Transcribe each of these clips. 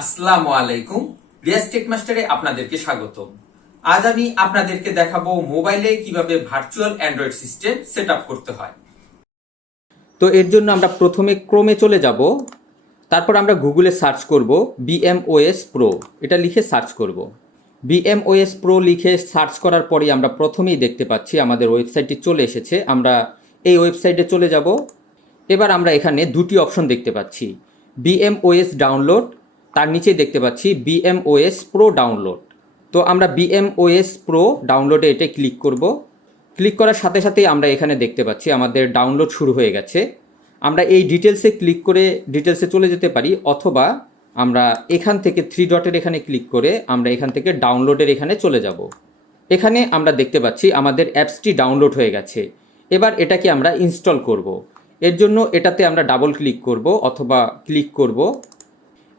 আসসালামু আলাইকুম। রিয়াজ টেক মাস্টারে আপনাদেরকে স্বাগত আজ আমি আপনাদেরকে দেখাবো মোবাইলে কীভাবে ভার্চুয়াল অ্যান্ড্রয়েড সিস্টেম সেট করতে হয়। তো এর জন্য আমরা প্রথমে ক্রোমে চলে যাব। তারপর আমরা গুগলে সার্চ করব বিএমওএস প্রো। এটা লিখে সার্চ করব। বিএমওএস প্রো লিখে সার্চ করার পরেই আমরা প্রথমেই দেখতে পাচ্ছি আমাদের ওয়েবসাইটটি চলে এসেছে। আমরা এই ওয়েবসাইটে চলে যাব। এবার আমরা এখানে দুটি অপশন দেখতে পাচ্ছি। বিএমওএস ডাউনলোড তার নিচে দেখতে পাচ্ছি বিএমওএস প্রো ডাউনলোড তো আমরা বিএমওএস প্রো ডাউনলোডে এটা ক্লিক করব। ক্লিক করার সাথে সাথেই আমরা এখানে দেখতে পাচ্ছি আমাদের ডাউনলোড শুরু হয়ে গেছে। আমরা এই ডিটেলসে ক্লিক করে ডিটেলসে চলে যেতে পারি, অথবা আমরা এখান থেকে থ্রি ডটের এখানে ক্লিক করে আমরা এখান থেকে ডাউনলোডের এখানে চলে যাব। এখানে আমরা দেখতে পাচ্ছি আমাদের অ্যাপসটি ডাউনলোড হয়ে গেছে। এবার এটাকে আমরা ইনস্টল করব। এর জন্য এটাতে আমরা ডাবল ক্লিক করব অথবা ক্লিক করব।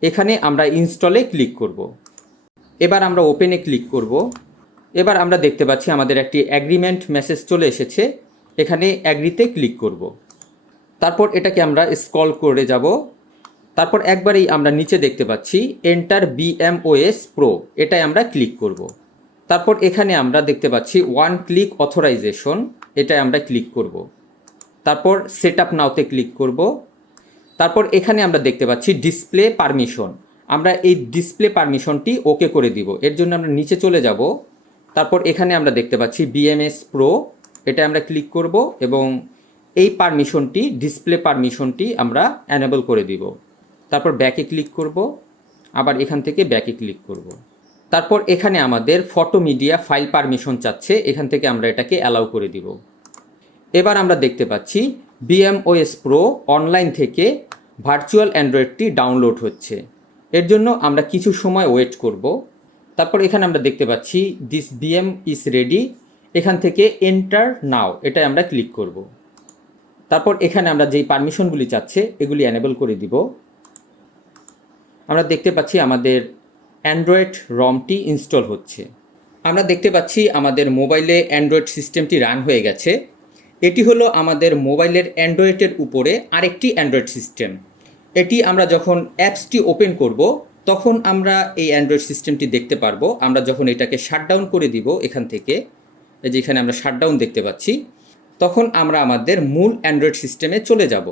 এখানে আমরা ইনস্টলে ক্লিক করব। এবার আমরা ওপেনে ক্লিক করব। এবার আমরা দেখতে পাচ্ছি আমাদের একটি অ্যাগ্রিমেন্ট মেসেজ চলে এসেছে। এখানে অ্যাগ্রিতে ক্লিক করব। তারপর এটাকে আমরা স্কল করে যাব। তারপর একবারেই আমরা নিচে দেখতে পাচ্ছি এন্টার বিএমওএস প্রো এটাই আমরা ক্লিক করব। তারপর এখানে আমরা দেখতে পাচ্ছি ওয়ান ক্লিক অথরাইজেশন এটাই আমরা ক্লিক করব। তারপর সেট আপ নাওতে ক্লিক করব। তারপর এখানে আমরা দেখতে পাচ্ছি ডিসপ্লে পারমিশন আমরা এই ডিসপ্লে পারমিশনটি ওকে করে দিব। এর জন্য আমরা নিচে চলে যাব। তারপর এখানে আমরা দেখতে পাচ্ছি বিএমএস প্রো এটা আমরা ক্লিক করব এবং এই পারমিশনটি ডিসপ্লে পারমিশনটি আমরা অ্যানেবল করে দিব। তারপর ব্যাকে ক্লিক করব। আবার এখান থেকে ব্যাকে ক্লিক করব। তারপর এখানে আমাদের ফটো মিডিয়া ফাইল পারমিশন চাচ্ছে। এখান থেকে আমরা এটাকে অ্যালাউ করে দিব। এবার আমরা দেখতে পাচ্ছি বিএমওএস প্রো অনলাইন থেকে ভার্চুয়াল অ্যান্ড্রয়েডটি ডাউনলোড হচ্ছে। এর জন্য আমরা কিছু সময় ওয়েট করব। তারপর এখানে আমরা দেখতে পাচ্ছি দিস বিএম ইজ রেডি এখান থেকে এন্টার নাও এটাই আমরা ক্লিক করব। তারপর এখানে আমরা যেই পারমিশনগুলি চাচ্ছে এগুলি অ্যানেবল করে দিব। আমরা দেখতে পাচ্ছি আমাদের অ্যান্ড্রয়েড রমটি ইনস্টল হচ্ছে। আমরা দেখতে পাচ্ছি আমাদের মোবাইলে অ্যান্ড্রয়েড সিস্টেমটি রান হয়ে গেছে। এটি হলো আমাদের মোবাইলের অ্যান্ড্রয়েডের উপরে আরেকটি অ্যান্ড্রয়েড সিস্টেম। এটি আমরা যখন অ্যাপসটি ওপেন করব, তখন আমরা এই অ্যান্ড্রয়েড সিস্টেমটি দেখতে পারব। আমরা যখন এটাকে শাটডাউন করে দিব এখান থেকে যেখানে আমরা শাটডাউন দেখতে পাচ্ছি, তখন আমরা আমাদের মূল অ্যান্ড্রয়েড সিস্টেমে চলে যাব।